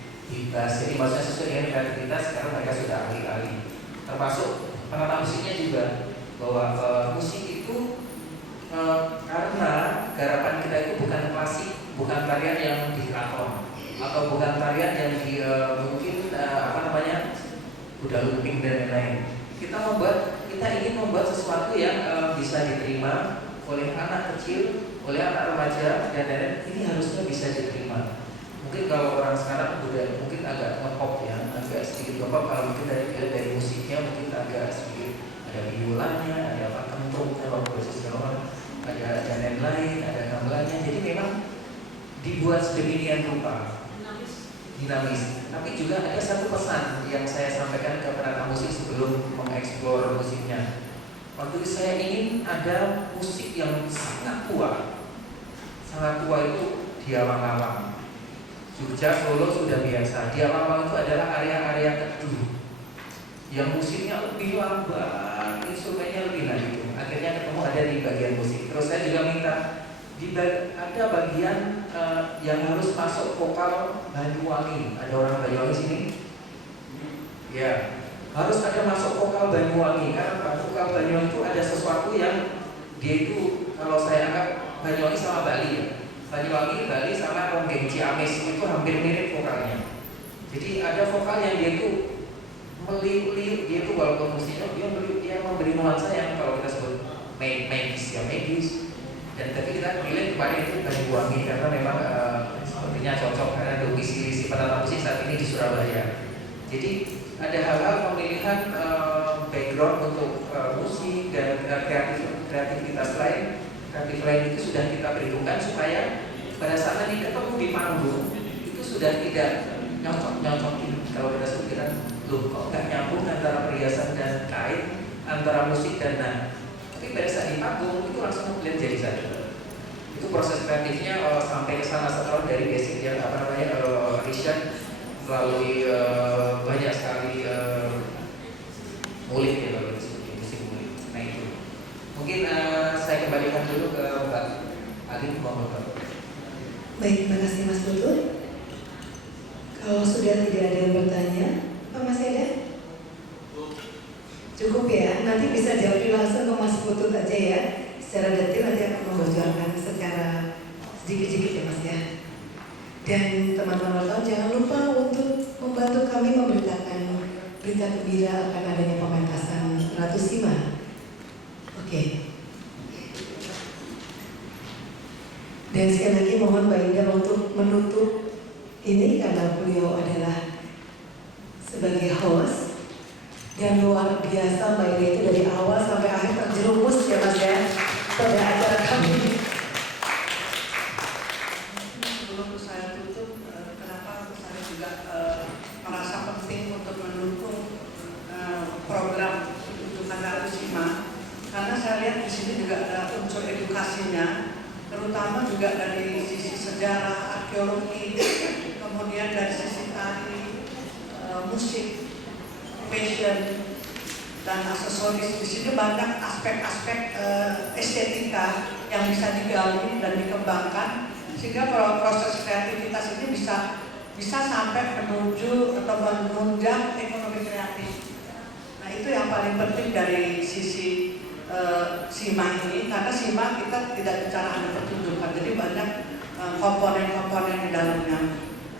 Jadi maksudnya sesuai dengan kreativitas. Sekarang mereka sudah ahli-ahli. Termasuk penata musiknya juga, bahwa musik itu karena garapan kita itu bukan klasik, bukan tarian yang di keraton, atau bukan tarian yang di mungkin kuda lumping dan lain-lain. Kita ingin membuat sesuatu yang bisa diterima oleh anak kecil, oleh anak remaja dan lain-lain. Ini harusnya bisa diterima. Mungkin kalau orang sekarang udah mungkin agak nge-pop ya, agak sedikit nge-pop. Kalau mungkin dari musiknya mungkin agak sedikit ada biolanya, ada apa kentung, ada lain-lain, ada gamelannya. Jadi memang dibuat sedemikian rupa, dinamis. Tapi juga ada satu pesan yang saya sampaikan ke penata musik sebelum mengeksplor musiknya. Waktu itu saya ingin ada musik yang sangat tua. Sangat tua itu di awang-awang. Jogja, Solo sudah biasa. Di awang-awang itu adalah area-area teduh yang musiknya lebih lambat, instrumennya lebih gitu. Akhirnya ketemu ada di bagian musik. Terus saya juga minta ada bagian yang harus masuk vokal Banyuwangi. Ada orang Banyuwangi sini? Ya, harus ada masuk vokal Banyuwangi. Karena vokal Banyuwangi itu ada sesuatu yang dia itu, kalau saya anggap Banyuwangi sama Bali ya. Banyuwangi, Bali sama Ronggeng Ciamis itu hampir mirip vokalnya. Jadi ada vokal yang dia itu meliuk-liuk, dia itu walaupun musiknya dia memberi nuansa yang kalau kita sebut magis ya magis. Dan tapi kita pilih kemarin itu Banyuwangi karena memang sepertinya cocok karena domisili penata musik saat ini di Surabaya. Jadi ada hal-hal pemilihan background untuk musik dan kreativitas lain. Kreatif lain itu sudah kita perhitungkan supaya pada saat nanti ketemu di panggung itu sudah tidak nyocokin. Kalau kita sebutkan loh kok nggak nyambung antara perhiasan dan kain, antara musik dan tapi pada saat di panggung itu langsung melihat jadi satu. Itu proses kreatifnya sampai ke sana setelah dari basic yang riset melalui banyak sekali ngulik ya kalau disebut musik ngulik. Nah itu mungkin saya kembalikan dulu ke Mbak Alim Muhammad. Baik, terima kasih Mas Putut. Kalau sudah tidak ada yang bertanya, Pak masih ada? Cukup ya, nanti bisa jawab langsung ke Mas Putut aja ya. Secara detail nanti akan membocorkan secara sedikit-sedikit ya Mas ya. Dan teman-teman wartawan jangan lupa untuk membantu kami memberitakan berita gembira akan adanya pementasan Ratu Sima. Oke. Dan sekali lagi mohon Mbak Indah untuk menutup ini karena beliau adalah sebagai host dan luar biasa Mbak Indah itu dari awal sampai akhir terjerumus ya Mas ya pada acara kami. Sebelum saya tutup, kenapa saya juga merasa penting untuk mendukung program Tunjungan Ratu Sima, karena saya lihat di sini juga ada unsur edukasinya, terutama juga dari sisi sejarah, arkeologi, kemudian dari sisi tari, musik, fashion, dan aksesoris. Di sini banyak aspek-aspek estetika yang bisa digali dan dikembangkan, sehingga proses kreativitas ini bisa sampai menuju atau menunjang ekonomi kreatif. Nah itu yang paling penting dari sisi Sima ini, karena Sima kita tidak bicara hanya pertunjukan, jadi banyak komponen-komponen di dalamnya.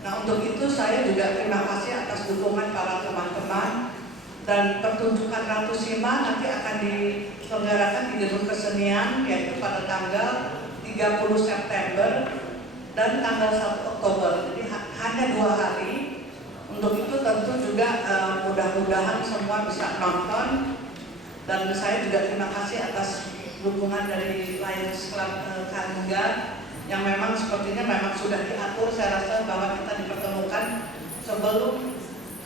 Nah untuk itu saya juga terima kasih atas dukungan para teman-teman, dan pertunjukan Ratu Sima nanti akan diselenggarakan di Gedung Kesenian yaitu pada tanggal 30 September dan tanggal 1 Oktober. Jadi hanya 2 hari Untuk itu tentu juga mudah-mudahan semua bisa nonton, dan saya juga terima kasih atas dukungan dari Lions Club Kanungga yang memang sepertinya memang sudah diatur. Saya rasa bahwa kita dipertemukan sebelum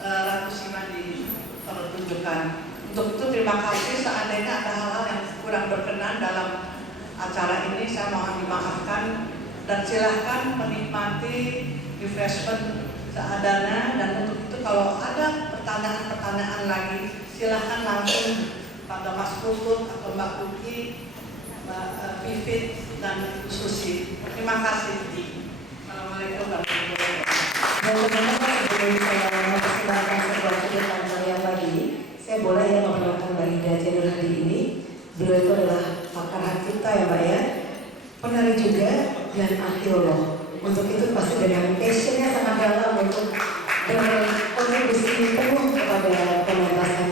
Ratu Sima dipertunjukkan. Untuk itu terima kasih. Seandainya ada hal-hal yang kurang berkenan dalam acara ini, saya mohon dimaafkan, dan silahkan menikmati refreshment seadanya. Dan untuk itu kalau ada pertanyaan-pertanyaan lagi, silahkan langsung pada Mas Putut atau Mbak Kuki, Mbak Vivit, dan Bu Susi. Terima kasih. Assalamualaikum warahmatullahi wabarakatuh. Dan teman-teman, sebelum saya mempersembahkan sebuah kegiatan yang pagi, saya boleh ya memperkenalkan Mbak Ida Jenur Hadi ini. Beliau itu adalah pakar hak cipta ya Mbak ya, penari juga dan arkeolog. Untuk itu pasti dengan passionnya sangat dalam untuk berkontribusi penuh kepada pementasan